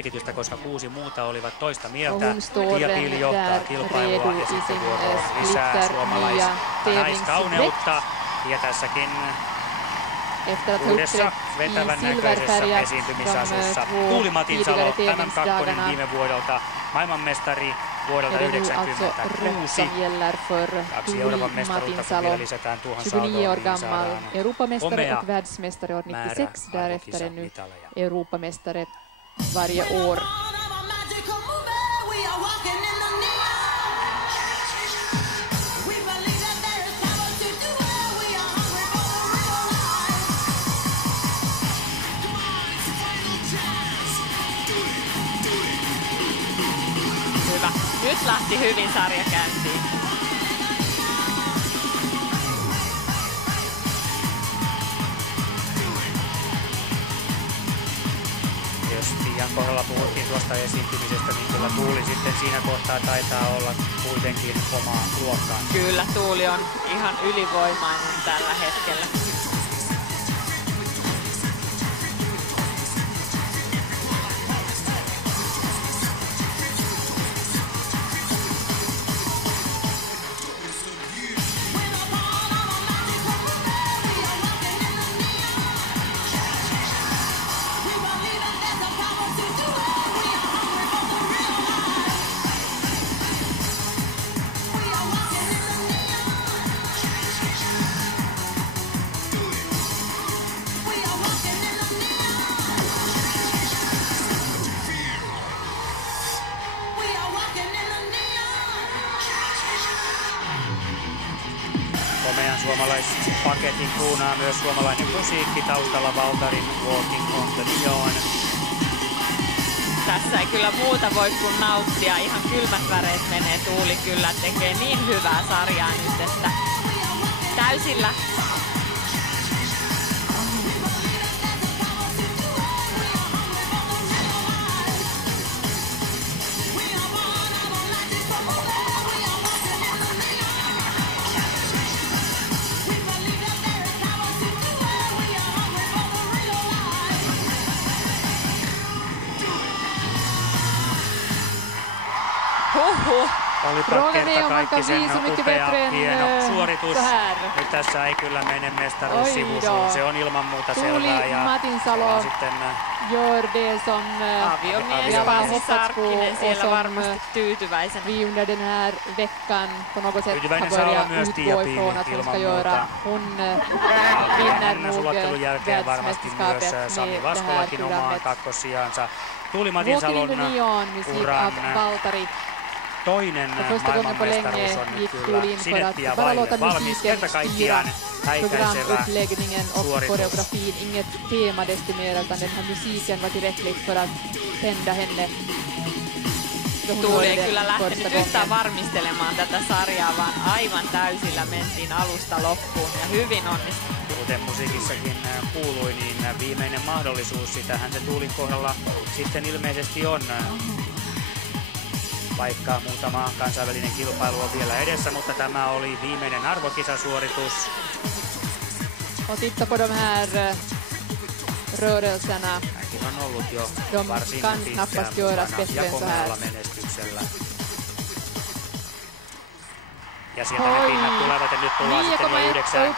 merkitystä, koska 6 muuta olivat toista mieltä. Pia Pihl johtaa kilpailua ja sitten vuoroon lisää suomalaiskauneutta. Ja tässäkin uudessa vetävän näköisessä esiintymisasussa Tuuli Matinsalo, MM2 viime vuodelta, maailmanmestari vuodelta 1996. 2 Euroopan mestaruutta, kun vielä lisätään tuohon saldoon, niin saadaan komea määrä arvokisan mitaleja. Europamästare varje år. Hyvä. Nyt lähti hyvin sarja käyntiin. Jos Tiian kohdalla puhuttiin tuosta esiintymisestä, niin kyllä Tuuli sitten siinä kohtaa taitaa olla kuitenkin omaa luokkaan. Kyllä, Tuuli on ihan ylivoimainen tällä hetkellä. Komean suomalaispaketin kruunaa myös suomalainen musiikki, taustalla Valtarin Walking on the Neon. Tässä ei kyllä muuta voi kuin nauttia. Ihan kylmät väreet menee. Tuuli kyllä tekee niin hyvää sarjaa nyt, että täysillä. Olipa kertakaikkisen upea, hieno suoritus. Nyt tässä ei kyllä mene mestaruus sivusuun. Se on ilman muuta selvää. Ja Matinsalo sitten gör det som aviomies Pasi Sarkkinen siellä varmasti tyytyväisenä. Vi under den här veckan på något sätt tyytyväinen har saa olla börjat myös Pia Pihl ilman muuta. Hon vinner nog sulottelun jälkeen varmasti myös Sami Vaskolakin omaan kakkossijaansa. Tuuli Matinsalon uran toinen maailmanmestaruus on nyt kyllä sinettiä vaille valmis. Kerta kaikkiaan häikäisevä suoritus. Inget tema destinerat, utan den här musiken var tillräckligt för att tända henne. Tuuli ei kyllä lähtenyt yhtään varmistelemaan tätä sarjaa, vaan aivan täysillä mentiin alusta loppuun ja hyvin onnistui. Kuten musiikissakin kuului, niin viimeinen mahdollisuus, sitähän se Tuulin kohdalla sitten ilmeisesti on. Vaikka muutama kansainvälinen kilpailu on vielä edessä, mutta tämä oli viimeinen arvokisasuoritus. Och titta på de här rörelserna. Hänkin on ollut jo varsin pitkään mukana ja komealla menestyksellä. Ja sieltä ne pinnat tulevat ja nyt tullaan sitten jo 9.